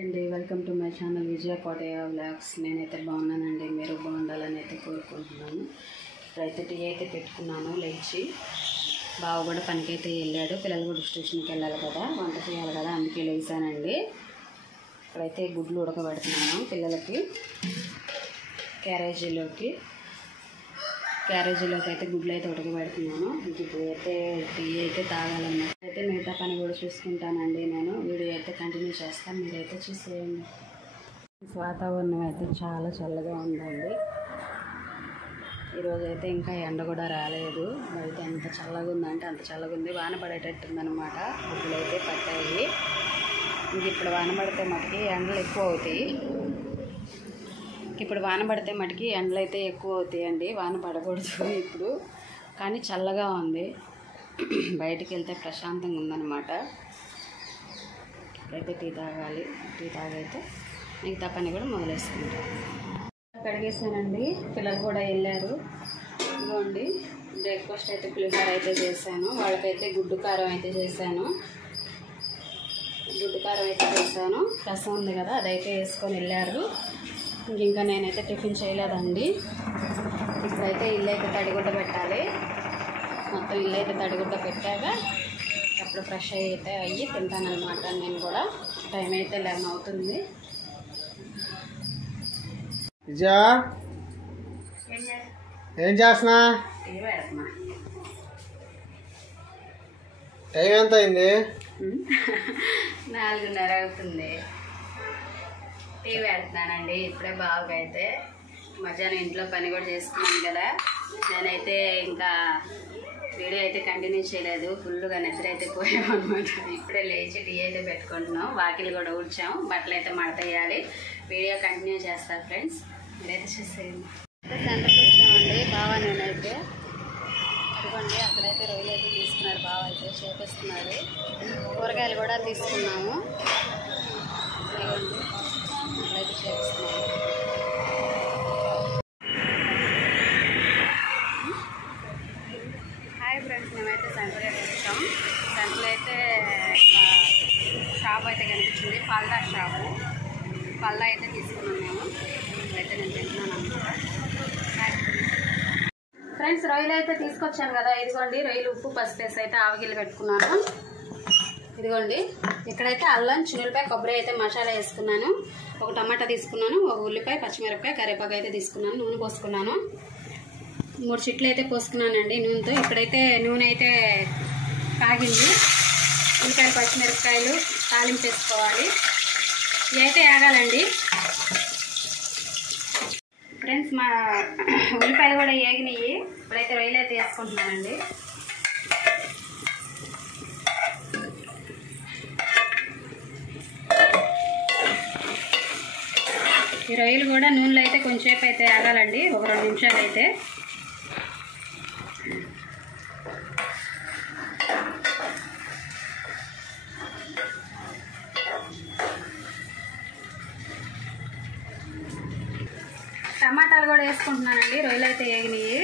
అండి welcome to my channel Vijaya Kotayya vlogs. నేనైతే బాగున్నానండి, మీరు బాగుండాలని అయితే కోరుకుంటున్నాను. ఇప్పుడైతే టీ అయితే పెట్టుకున్నాను. లేచి బావ కూడా పనికైతే వెళ్ళాడు, పిల్లలు కూడా స్టేషన్కి వెళ్ళాలి కదా, వంట చేయాలి కదా, అందుకే లేచానండి. ఇప్పుడైతే గుడ్లు ఉడకబెడుతున్నాను పిల్లలకి క్యారేజీలోకి అయితే గుడ్లు అయితే ఉడకబెడుతున్నాను. ఇప్పుడు అయితే టీ అయితే తాగాలన్నమాట. అయితే మిగతా పని కూడా చూసుకుంటానండి. నేను వీడియో అయితే కంటిన్యూ చేస్తాను, మీరైతే చూసేయండి. వాతావరణం అయితే చాలా చల్లగా ఉందండి. ఈరోజు అయితే ఇంకా ఎండ కూడా రాలేదు. బయట ఎంత చల్లగా ఉందంటే అంత చల్లగా ఉంది. వాన పడేటట్టుందనమాట. గుడ్లు అయితే పట్టాయి. ఇంక ఇప్పుడు వాన పడితే మటుకి ఎండలు ఎక్కువ అవుతాయి. ఎండలు అయితే ఎక్కువ అవుతాయండి. వాన పడకూడదు ఇప్పుడు, కానీ చల్లగా ఉంది. బయటికి వెళ్తే ప్రశాంతంగా ఉందన్నమాట. ఇప్పుడైతే టీ తాగాలి. టీ తాగైతే మిగతా పని కూడా మొదలేసుకుంటాం. కడిగేసానండి, పిల్లలు కూడా వెళ్ళారు. ఇదిగోండి బ్రేక్ఫాస్ట్ అయితే పులిహోర అయితే చేశాను. వాళ్ళకైతే గుడ్డు కారం అయితే చేశాను. రసం ఉంది కదా, అదైతే వేసుకొని వెళ్ళారు. ఇంకా నేనైతే టిఫిన్ చేయలేదండి. ఇప్పుడైతే ఇల్లు అయితే తడిగుడ్డ పెట్టాలి. మొత్తం ఇల్లు అయితే తడిగుడ్డ పెట్టాక అప్పుడు ఫ్రెష్ అయితే అయ్యి తింటానమాట. నేను కూడా టైం అయితే 11 అవుతుంది. విజయ ఏం చేస్తున్నా? టీ పెడుతున్నా. టైం ఎంత అయింది? 4:30 అవుతుంది. టీ పెడుతున్నానండి. ఇప్పుడే బాగా అయితే మధ్యాహ్నం ఇంట్లో పని కూడా చేసుకున్నాను కదా, నేనైతే ఇంకా వీడియో అయితే కంటిన్యూ చేయలేదు. ఫుల్గా నిద్ర అయితే పోయామన్నమాట. ఇప్పుడే లేచి టీ అయితే పెట్టుకుంటున్నాం. వాకిలు కూడా ఊడ్చాం, బట్టలు అయితే మడతేయాలి. వీడియో కంటిన్యూ చేస్తాను ఫ్రెండ్స్, మీరైతే చూసేయండి. సెంటర్కి వచ్చామండి బావా. నేనైతే ఇదిగోండి అక్కడైతే రొయ్యలు అయితే తీసుకున్నాడు బావ, అయితే చూపిస్తున్నారు. కూరగాయలు కూడా తీసుకున్నాము. ఇదిగోండి అక్కడైతే చూపిస్తున్నాము. హాయ్ ఫ్రెండ్స్, మేమైతే సెంటర్కి అయితే వచ్చాం. సెంటర్లో అయితే షాప్ అయితే కనిపించింది, పల్లా షాపు. పల్లా అయితే తీసుకున్నాం మేము. ఇప్పుడైతే నేను తింటున్నాను అనమాట. ఫ్రెండ్స్, రొయ్యలు అయితే తీసుకొచ్చాను కదా, ఇదిగోండి రొయ్యలు ఉప్పు పసుపు వేసి అయితే ఆవగిల్లు పెట్టుకున్నాను. ఇదిగోండి ఇక్కడైతే అల్లం, చిన్నులపాయ, కొబ్బరి అయితే మసాలా వేసుకున్నాను. ఒక టమాటా తీసుకున్నాను, ఒక ఉల్లిపాయ, పచ్చిమిరపకాయ, కరివేపాకు అయితే తీసుకున్నాను. నూనె పోసుకున్నాను. 3 చిట్లు అయితే పోసుకున్నానండి నూనెతో. ఇక్కడైతే నూనె అయితే కాగింది. ఉల్లిపాయలు, పచ్చిమిరపకాయలు తాలింపు వేసుకోవాలి. ఇవి అయితే ఏగాలండి ఫ్రెండ్స్. మా ఉల్లిపాయలు కూడా ఏగినాయి. ఇప్పుడైతే రొయ్యలు అయితే వేసుకుంటున్నానండి. ఈ రొయ్యలు కూడా నూనెలో అయితే కొంచెంసేపు అయితే ఆగాలండి, ఒక 2 నిమిషాలు అయితే. టమాటాలు కూడా వేసుకుంటున్నానండి. రొయ్యలు అయితే ఏగినాయి.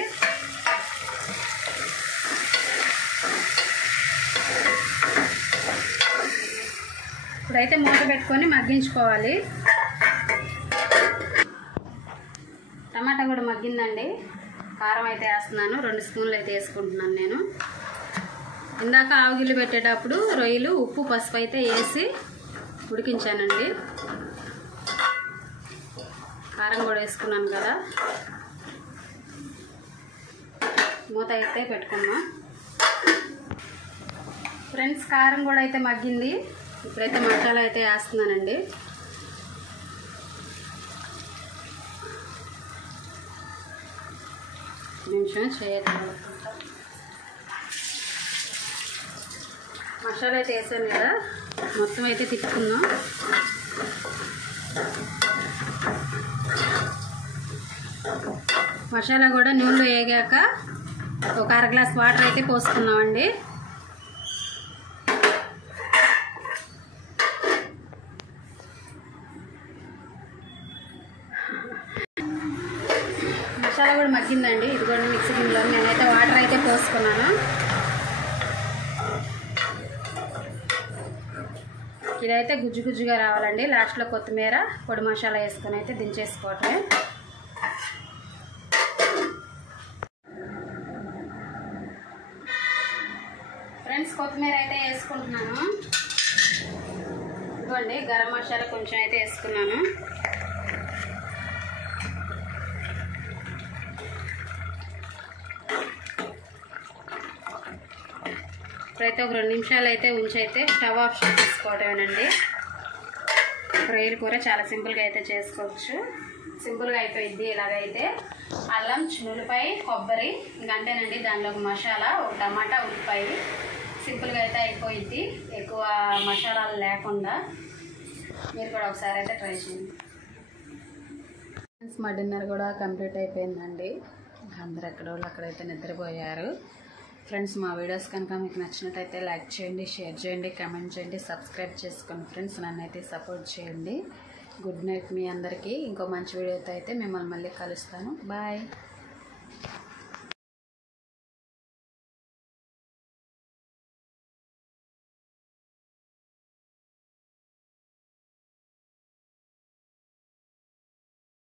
ఇప్పుడైతే మూత పెట్టుకొని మగ్గించుకోవాలి. టమాటా కూడా మగ్గిందండి. కారం అయితే వేస్తున్నాను, 2 స్పూన్లు అయితే వేసుకుంటున్నాను నేను. ఇందాక ఆవగిల్లు పెట్టేటప్పుడు రొయ్యలు ఉప్పు పసుపు అయితే వేసి ఉడికించానండి. కారం కూడా వేసుకున్నాను కదా, మూత అయితే పెట్టుకున్నాం. ఫ్రెండ్స్, కారం కూడా అయితే మగ్గింది. ఇప్పుడైతే మసాలా అయితే వేస్తున్నానండి. నిమిషం చేయొద్దు. మసాలా అయితే వేసాను కదా, మొత్తం అయితే తిప్పుకుందాం. మసాలా కూడా నూనెలో వేగాక ఒక 1/2 గ్లాస్ వాటర్ అయితే పోసుకున్నామండి. మసాలా కూడా మగ్గిందండి. ఇదిగోండి మిక్సీ గిన్నెలో నేనైతే వాటర్ అయితే పోసుకున్నాను. ఇదైతే గుజ్జు గుజ్జుగా రావాలండి. లాస్ట్లో కొత్తిమీర పొడి మసాలా వేసుకొని అయితే దించేసుకోవటమే. ఫ్రెండ్స్ కొత్తిమీర అయితే వేసుకుంటున్నాను. ఇదిగోండి గరం మసాలా కొంచెం అయితే వేసుకున్నాను. ఇప్పుడైతే ఒక 2 నిమిషాలు అయితే ఉంచైతే స్టవ్ ఆఫ్ చేసుకోవటమేనండి. రొయ్యల కూర చాలా సింపుల్గా అయితే చేసుకోవచ్చు. సింపుల్గా అయిపోయింది. ఇలాగైతే అల్లం, ఉల్లిపాయ, కొబ్బరి ఇంకంతేనండి. దానిలో ఒక మసాలా, ఒక టమాటా, ఉల్లిపాయ సింపుల్గా అయితే అయిపోయింది. ఎక్కువ మసాలాలు లేకుండా మీరు కూడా ఒకసారి అయితే ట్రై చేయండి. మా డిన్నర్ కూడా కంప్లీట్ అయిపోయిందండి. అందరు ఎక్కడోళ్ళు అక్కడైతే నిద్రపోయారు. ఫ్రెండ్స్ మా వీడియోస్ కనుక మీకు నచ్చినట్టయితే లైక్ చేయండి, షేర్ చేయండి, కామెంట్ చేయండి, సబ్స్క్రైబ్ చేసుకోండి. ఫ్రెండ్స్ నన్ను అయితే సపోర్ట్ చేయండి. గుడ్ నైట్ మీ అందరికీ. ఇంకో మంచి వీడియోతో అయితే మిమ్మల్ని మళ్ళీ కలుస్తాను. బాయ్.